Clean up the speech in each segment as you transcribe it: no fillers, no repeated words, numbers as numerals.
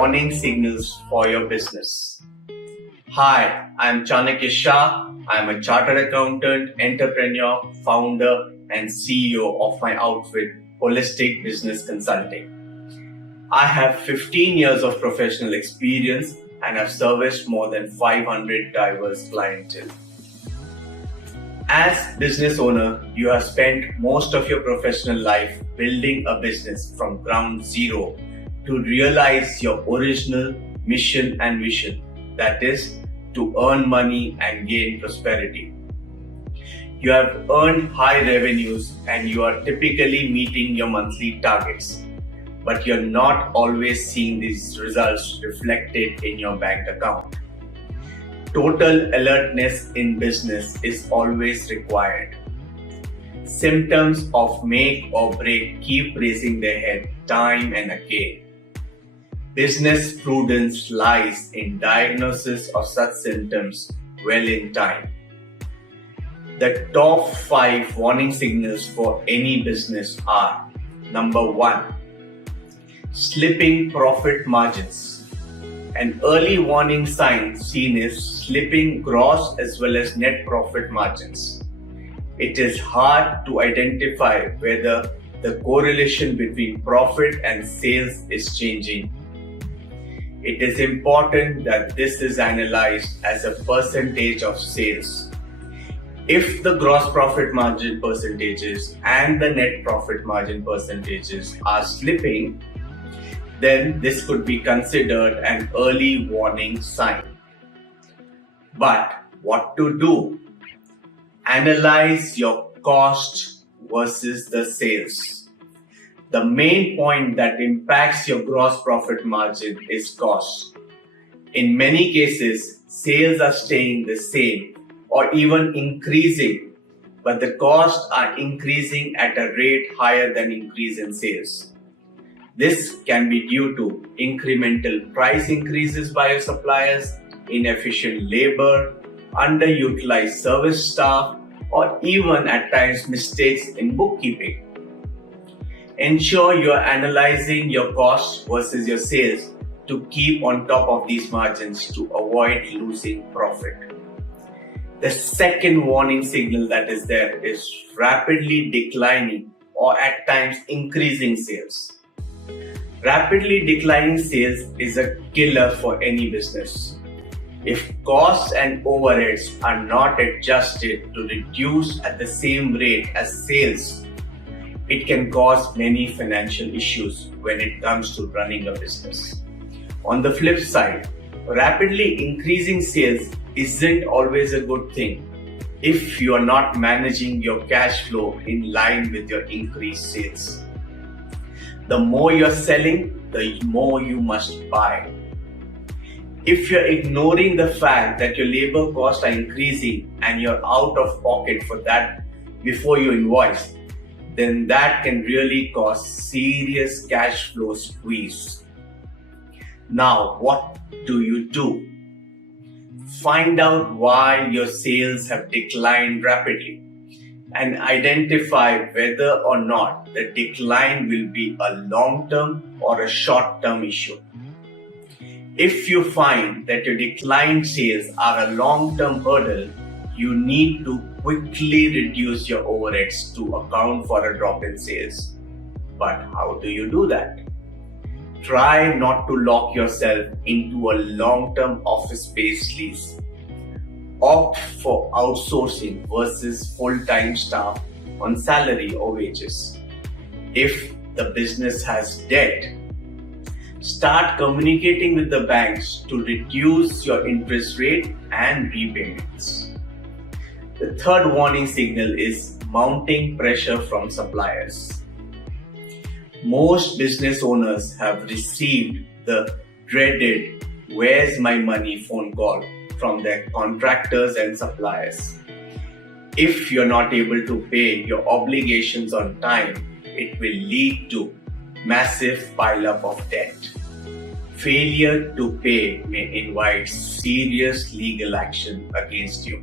warning signals for your business. Hi, I'm Chanakya Shah. I'm a chartered accountant, entrepreneur, founder, and CEO of my outfit, Holistic Business Consulting. I have 15 years of professional experience and have serviced more than 500 diverse clientele. As business owner, you have spent most of your professional life building a business from ground zero to realize your original mission and vision, that is, to earn money and gain prosperity. You have earned high revenues and you are typically meeting your monthly targets, but you're not always seeing these results reflected in your bank account. Total alertness in business is always required. Symptoms of make or break keep raising their head time and again. Business prudence lies in diagnosis of such symptoms well in time. The top 5 warning signals for any business are: number 1, slipping profit margins. An early warning sign seen is slipping gross as well as net profit margins. It is hard to identify whether the correlation between profit and sales is changing. It is important that this is analyzed as a percentage of sales. If the gross profit margin percentages and the net profit margin percentages are slipping, then this could be considered an early warning sign. But what to do? Analyze your cost versus the sales. The main point that impacts your gross profit margin is cost. In many cases, sales are staying the same or even increasing, but the costs are increasing at a rate higher than increase in sales. This can be due to incremental price increases by your suppliers, inefficient labor, underutilized service staff, or even at times mistakes in bookkeeping. Ensure you are analyzing your costs versus your sales to keep on top of these margins to avoid losing profit. The second warning signal that is there is rapidly declining or at times increasing sales. Rapidly declining sales is a killer for any business. If costs and overheads are not adjusted to reduce at the same rate as sales, it can cause many financial issues when it comes to running a business. On the flip side, rapidly increasing sales isn't always a good thing if you are not managing your cash flow in line with your increased sales. The more you're selling, the more you must buy. If you're ignoring the fact that your labor costs are increasing and you're out of pocket for that before you invoice, then that can really cause serious cash flow squeeze. Now, what do? Find out why your sales have declined rapidly and identify whether or not the decline will be a long-term or a short-term issue. If you find that your declined sales are a long-term hurdle, you need to quickly reduce your overheads to account for a drop in sales. But how do you do that? Try not to lock yourself into a long-term office space lease. Opt for outsourcing versus full-time staff on salary or wages. If the business has debt, start communicating with the banks to reduce your interest rate and repayments. The third warning signal is mounting pressure from suppliers. Most business owners have received the dreaded "where's my money" phone call from their contractors and suppliers. If you're not able to pay your obligations on time, it will lead to massive pile-up of debt. Failure to pay may invite serious legal action against you.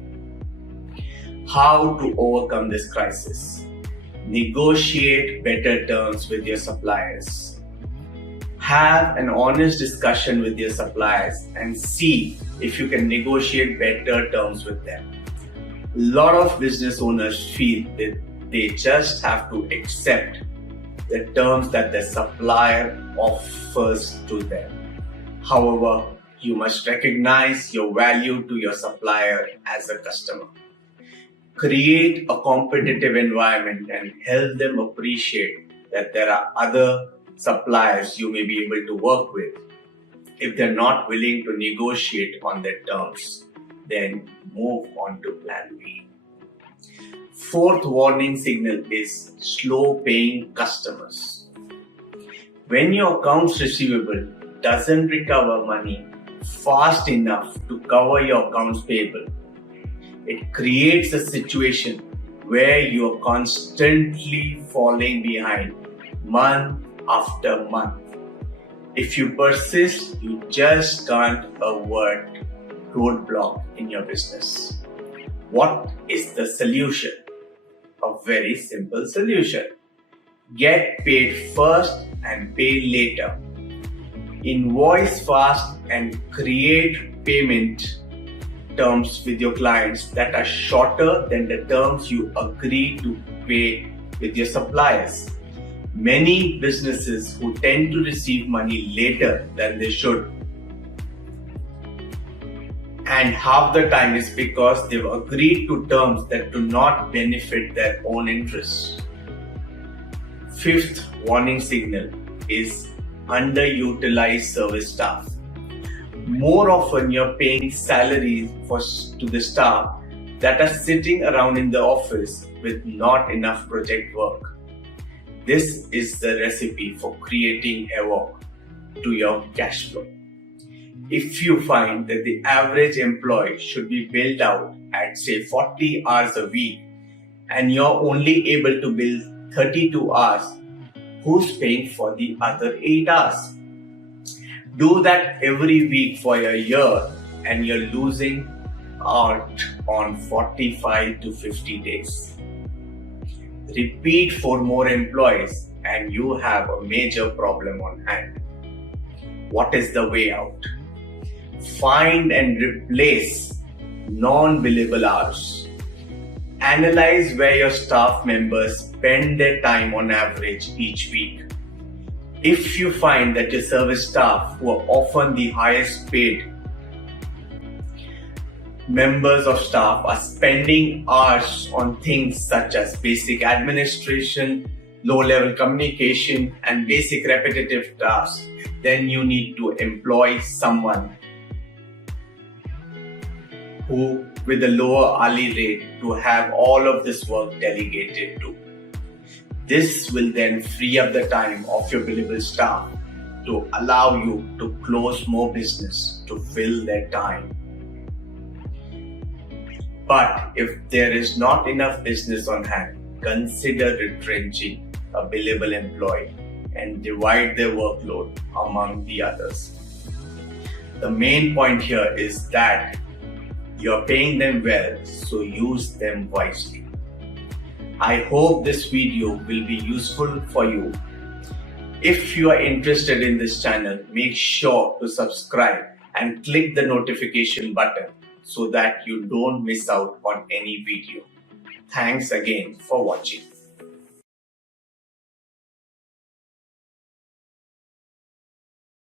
How to overcome this crisis? Negotiate better terms with your suppliers. Have an honest discussion with your suppliers and see if you can negotiate better terms with them. A lot of business owners feel that they just have to accept the terms that the supplier offers to them. However, you must recognize your value to your supplier as a customer. Create a competitive environment and help them appreciate that there are other suppliers you may be able to work with. If they're not willing to negotiate on their terms, then move on to plan B. Fourth warning signal is slow paying customers. When your accounts receivable doesn't recover money fast enough to cover your accounts payable, it creates a situation where you are constantly falling behind month after month. If you persist, you just can't avert roadblock in your business. What is the solution? A very simple solution. Get paid first and pay later. Invoice fast and create payment terms with your clients that are shorter than the terms you agree to pay with your suppliers. Many businesses who tend to receive money later than they should, and half the time is because they've agreed to terms that do not benefit their own interests. Fifth warning signal is underutilized service staff. More often you're paying salaries to the staff that are sitting around in the office with not enough project work. This is the recipe for creating havoc to your cash flow. If you find that the average employee should be billed out at say 40 hours a week and you're only able to bill 32 hours, who's paying for the other 8 hours? Do that every week for a year and you're losing out on 45 to 50 days. Repeat for more employees and you have a major problem on hand. What is the way out? Find and replace non-billable hours. Analyze where your staff members spend their time on average each week. If you find that your service staff, who are often the highest paid members of staff, are spending hours on things such as basic administration, low-level communication, and basic repetitive tasks, then you need to employ someone who with a lower hourly rate to have all of this work delegated to. This will then free up the time of your billable staff to allow you to close more business to fill their time. But if there is not enough business on hand, consider retrenching a billable employee and divide their workload among the others. The main point here is that you're paying them well, so use them wisely. I hope this video will be useful for you. If you are interested in this channel, make sure to subscribe and click the notification button so that you don't miss out on any video. Thanks again for watching.